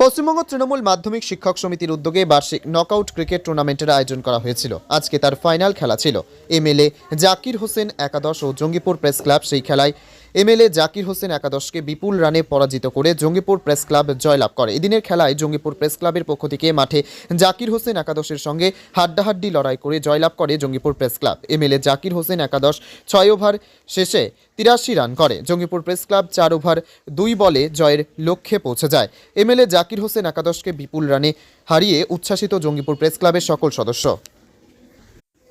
পশ্চিমবঙ্গ তৃণমূল মাধ্যমিক শিক্ষক সমিতির উদ্যোগে বার্ষিক নকআউট ক্রিকেট টুর্নামেন্টের আয়োজন করা হয়েছিল। আজকে তার ফাইনাল খেলা ছিল। এমএলএ জাকির হোসেন একাদশ ও জঙ্গিপুর প্রেস ক্লাব সেই খেলায় এমএলএ জাকির হোসেন একাদশকে বিপুল রানে পরাজিত করে জঙ্গিপুর প্রেস ক্লাব জয়লাভ করে। এদিনের খেলায় জঙ্গিপুর প্রেস ক্লাবের পক্ষ থেকে মাঠে জাকির হোসেন একাদশের সঙ্গে হাড্ডাহাড্ডি লড়াই করে জয়লাভ করে Jangipur press club. MLA Zakir Hossain একাদশ ছয় ওভার শেষে তিরাশি রান করে। জঙ্গিপুর প্রেস ক্লাব চার ওভার, দুই বলে জয়ের লক্ষ্যে পৌঁছে যায়। এমএলএ জাকির হোসেন একাদশকে বিপুল রানে হারিয়ে উচ্ছ্বাসিত জঙ্গিপুর প্রেস ক্লাবের সকল সদস্য।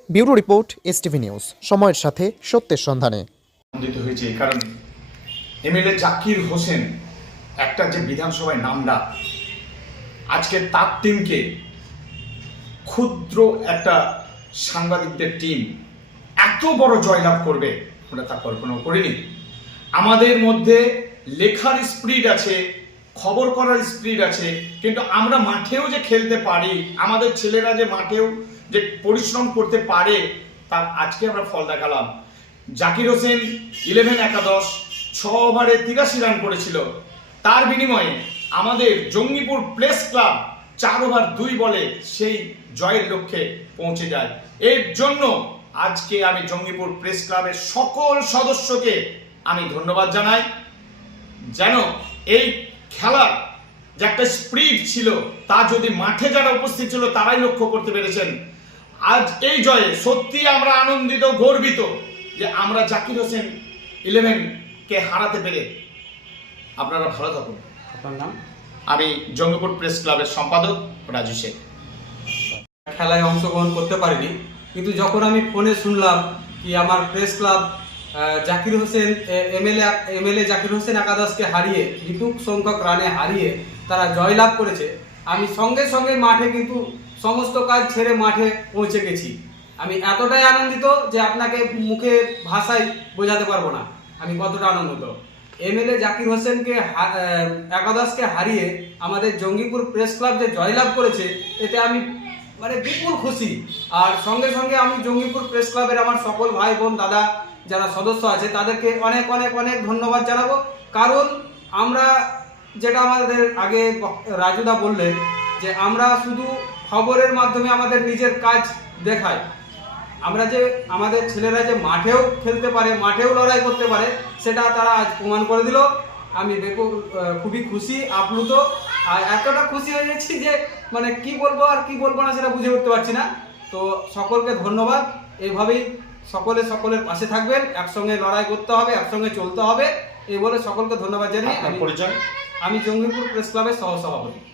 Bureau report STV news. সময়ের সাথে সত্যের সন্ধানে। আনন্দিত হয়েছে এই কারণে। এমএলএ জাকির হোসেন একটা যে বিধানসভায় নামডা আজকে তার টিমকে ক্ষুদ্র একটা সাংবাদিকদের টিম এত বড় জয়লাভ করবে, আমরা তা কল্পনাও করিনি। আমাদের মধ্যে লেখার স্পিড আছে, খবর করার স্পিড আছে, কিন্তু আমরা মাঠেও যে খেলতে পারি, আমাদের ছেলেরা যে মাঠেও যে পরিশ্রম করতে পারে, তার আজকে আমরা ফল দেখালাম। জাকির হোসেন ইলেভেন একাদশ ছ ওভারে তিরাশি রান করেছিল। তার বিনিময়ে আমাদের জঙ্গিপুর প্লেস ক্লাব চার ওভার দুই বলে সেই জয়ের লক্ষ্যে পৌঁছে যায়। এর জন্য আজকে আমি জঙ্গিপুর প্রেস ক্লাবের সকল সদস্যকে আমি ধন্যবাদ জানাই। যেন এই খেলার যে একটা স্পিড ছিল, তা যদি মাঠে যারা উপস্থিত ছিল, তারাই লক্ষ্য করতে পেরেছেন। আজ এই জয়ে সত্যি আমরা আনন্দিত, গর্বিত। যে আমরা জাকির হোসেন ইলেভেনকে হারাতে পেরে আপনারা ভালো থাকুন। আপনার নাম? আমি জঙ্গিপুর প্রেস ক্লাবের সম্পাদক রাজু শেখ। খেলায় অংশগ্রহণ করতে পারিনি কিন্তু যখন আমি ফোনে শুনলাম কি আমার press club Zakir Hossain MLA MLA Zakir Hossain একাদশকে হারিয়ে বিপুল সংখ্যক রানে হারিয়ে তারা জয়লাভ করেছে আমি সঙ্গে সঙ্গে মাঠে কিন্তু সমস্ত কাজ ছেড়ে মাঠে পৌঁছে গেছি। আমি এতটাই আনন্দিত যে আপনাকে মুখে ভাষায় বোঝাতে পারব না। আমি কতটা আনন্দিত। এমএলএ জাকির হোসেনকে একাদশকে হারিয়ে আমাদের জঙ্গিপুর প্রেস ক্লাব যে জয়লাভ করেছে, এতে আমি মানে বিপুল খুশি। আর সঙ্গে সঙ্গে আমি জঙ্গিপুর প্রেস ক্লাবের আমার সকল ভাই, বোন, দাদা যারা সদস্য আছে, তাদেরকে অনেক অনেক অনেক ধন্যবাদ জানাব। কারণ আমরা যেটা আমাদের আগে রাজুদা বললেন যে আমরা শুধু খবরের মাধ্যমে আমাদের নিজের কাজ দেখাই। আমরা যে আমাদের ছেলেরা যে মাঠেও খেলতে পারে মাঠেও লড়াই করতে পারে সেটা তারা আজ প্রমাণ করে দিল। আমি আহ, খুবই খুশি আপ্লুত। আর এতটা খুশি হয়ে গেছি যে মানে কি বলব আর কি বলব না সেটা বুঝে উঠতে পারছি না। তো সকলকে ধন্যবাদ। এইভাবেই সকলে সকলের পাশে থাকবেন। একসঙ্গে লড়াই করতে হবে একসঙ্গে চলতে হবে। এই বলে সকলকে ধন্যবাদ জানিয়ে আমি পরিচয়? আমি জঙ্গিপুর প্রেস ক্লাবের সহসভাপতি।